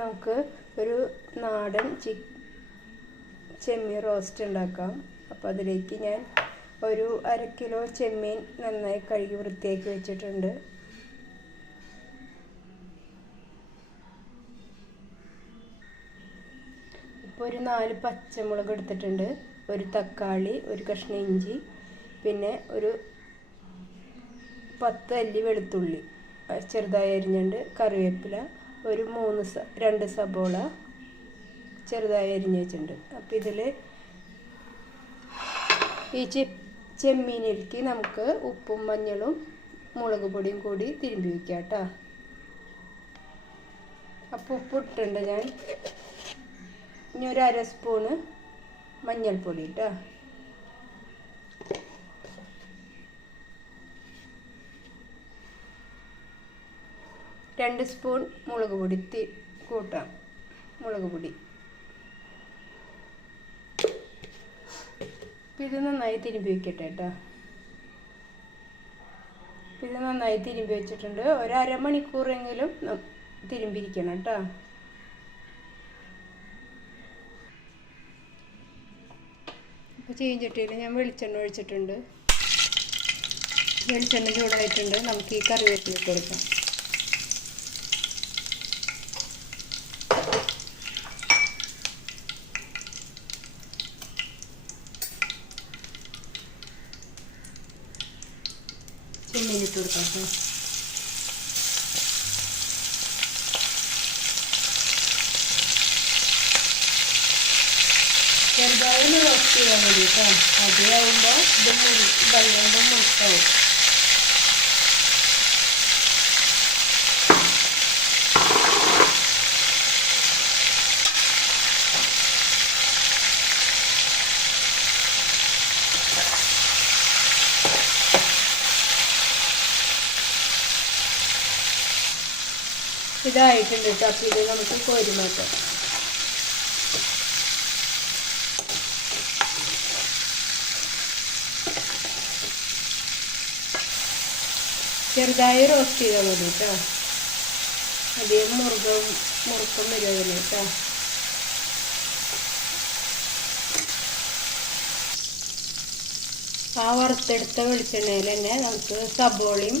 നമുക്ക് ഒരു നാടൻ ചെമ്മീൻ റോസ്റ്റ് ഉണ്ടാക്കാം. അപ്പോൾ അതിലേക്ക് ഞാൻ ഒരു 1/2 കിലോ ചെമ്മീൻ നന്നായി കഴുകി വൃത്തിയാക്കി വെച്ചിട്ടുണ്ട്. ഇപ്പോൾ ഒരു 4 പച്ചമുളക് എടുത്തിട്ടുണ്ട്, ഒരു തക്കാളി, ഒരു കഷ്ണം ഇഞ്ചി, പിന്നെ ഒരു 10 അല്ലി വെളുത്തുള്ളി ചെറുതായി അരിഞ്ഞുണ്ട്, കറിവേപ്പില, ഒരു 2 സബോള ചെറുതായി അരിഞ്ഞ് വെച്ചിട്ടുണ്ട്. അപ്പോൾ ഇതിൽ ഈ ചെമ്മീനിലേക്ക് നമുക്ക് ഉപ്പും മഞ്ഞളും മുളക് പൊടിയും കൂടി തിരുമ്പി വയ്ക്കാം കേട്ടോ. അപ്പോൾ ഉപ്പിട്ടുണ്ട് ഞാൻ. ഇനി ഒരു 1/2 സ്പൂണ് മഞ്ഞൾപ്പൊടി കേട്ടോ. 2 സ്പൂൺ മുളക് പൊടി കൂട്ടാം. മുളക് പൊടി ഇത് നന്നായി തിരുമ്പി വയ്ക്കട്ടെ കേട്ടോ. ഇത് നന്നായി തിരുമ്പി വെച്ചിട്ടുണ്ട്. ഒരു 1/2 മണിക്കൂറെങ്കിലും തിരുമ്പിരിക്കണം കേട്ടോ. അപ്പോൾ ചീഞ്ചട്ടിയിൽ ഞാൻ വെളിച്ചെണ്ണ ഒഴിച്ചിട്ടുണ്ട്. വെളിച്ചെണ്ണ ചൂടായിട്ടുണ്ട്. നമുക്ക് ഈ കറിവേപ്പില കൊടുക്കാം. ചെമ്മീൻ ഇട്ട് കൊടുക്കാം കേട്ടോ. ചെറുതായി റോസ്റ്റ് ചെയ്യാൻ മതി കേട്ടോ. അതിലാവുമ്പോൾ വെള്ളം മുഴുക്കാവും. ഇതായിട്ടുണ്ട് കേട്ടോ. അപ്പോൾ ഇത് നമുക്ക് കോരി മാറ്റാം. ചെറുതായി റോസ്റ്റ് ചെയ്താൽ മതി കേട്ടോ. അധികം മുറുക്കം വരുന്നില്ല കേട്ടോ. ആ വറുത്തെടുത്ത വെളിച്ചെണ്ണയിൽ തന്നെ നമുക്ക് സബോളയും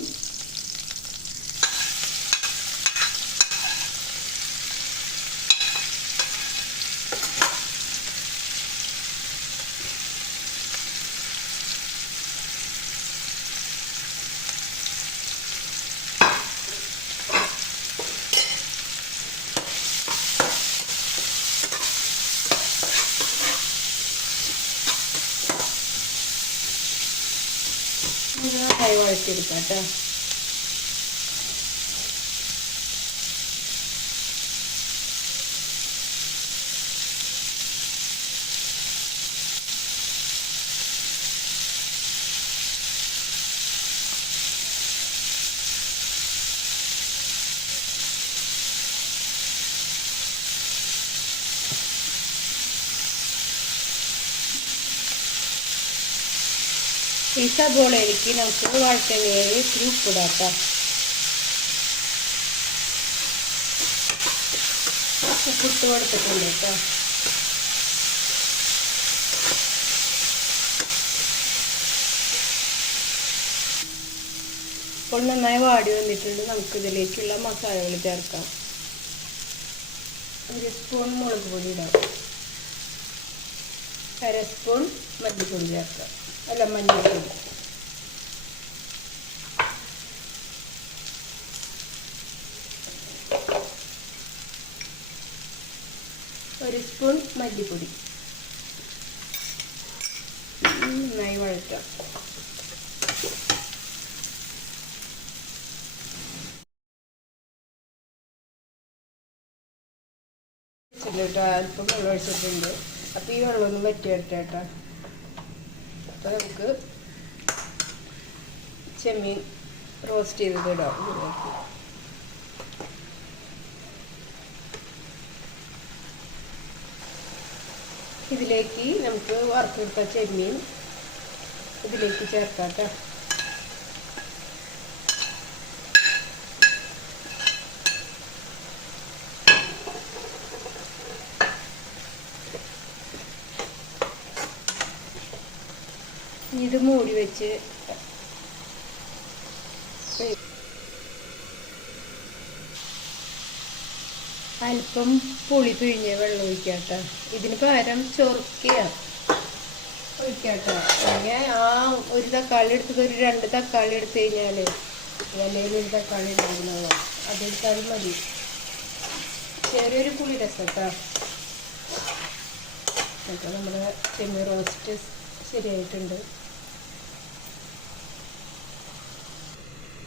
നന്നായി വഴറ്റിയെടുക്കാം കേട്ടോ. ഈ സബോളയിലേക്ക് നമുക്ക് വഴറ്റെണ്ണയിൽ ഇത്തിരി ഉപ്പിടാം കേട്ടോ. ഉപ്പിട്ട് കൊടുത്തിട്ടുണ്ട് കേട്ടോ. ഇപ്പോൾ നന്നായി വാടി വന്നിട്ടുണ്ട്. നമുക്കിതിലേക്കുള്ള മസാലകൾ ചേർക്കാം. 1 സ്പൂൺ മുളക് പൊടി ഇടാം. 1/2 സ്പൂൺ മല്ലിപ്പൊടി ചേർക്കാം. അല്ല, മഞ്ഞൾപ്പൊടി. 1 സ്പൂൺ മല്ലിപ്പൊടി. നന്നായി വഴറ്റാം. കേട്ടോ, അല്പം വെള്ളം ഒഴിച്ചിട്ടുണ്ട്. അപ്പോൾ ഈ വെള്ളം ഒന്ന് വറ്റിയെടുത്ത കേട്ടോ. അപ്പോൾ നമുക്ക് ചെമ്മീൻ റോസ്റ്റ് ചെയ്തത് ഇടാം. ഇതിലേക്ക് നമുക്ക് വറുത്തെടുത്ത ചെമ്മീൻ ഇതിലേക്ക് ചേർക്കാം കേട്ടോ. ഇത് മൂടി വെച്ച് അല്പം പുളി പിഴിഞ്ഞ വെള്ളം ഒഴിക്കാട്ടോ. ഇതിന് പകരം ചൊറുക്കിയ ഒഴിക്കാട്ടോ. അല്ലെങ്കിൽ ആ ഒരു തക്കാളി എടുത്തത് ഒരു 2 തക്കാളി എടുത്തു കഴിഞ്ഞാൽ ഇലയിൽ ഒരു തക്കാളി ഉണ്ടാകുന്നതോ അതെടുത്താൽ മതി. ചെറിയൊരു പുളി രസം കേട്ടോ. അപ്പോൾ നമ്മുടെ ചെമ്മീൻ റോസ്റ്റ് ശരിയായിട്ടുണ്ട്.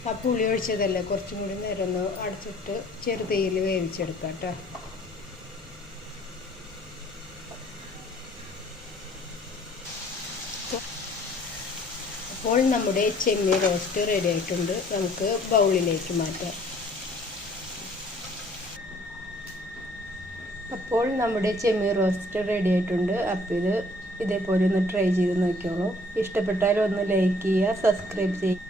ആ പുളി ഒഴിച്ചതല്ലേ, കുറച്ചും കൂടി നേരം ഒന്ന് അടച്ചിട്ട് ചെറുതീയിൽ വേവിച്ചെടുക്കാം കേട്ടോ. അപ്പോൾ നമ്മുടെ ചെമ്മീൻ റോസ്റ്റ് റെഡി ആയിട്ടുണ്ട്. നമുക്ക് ബൗളിലേക്ക് മാറ്റാം. അപ്പോൾ നമ്മുടെ ചെമ്മീൻ റോസ്റ്റ് റെഡി ആയിട്ടുണ്ട്. അപ്പോൾ ഇത് ഇതേപോലെ ഒന്ന് ട്രൈ ചെയ്ത് നോക്കിയോളൂ. ഇഷ്ടപ്പെട്ടാൽ ഒന്ന് ലൈക്ക് ചെയ്യുക, സബ്സ്ക്രൈബ് ചെയ്യുക.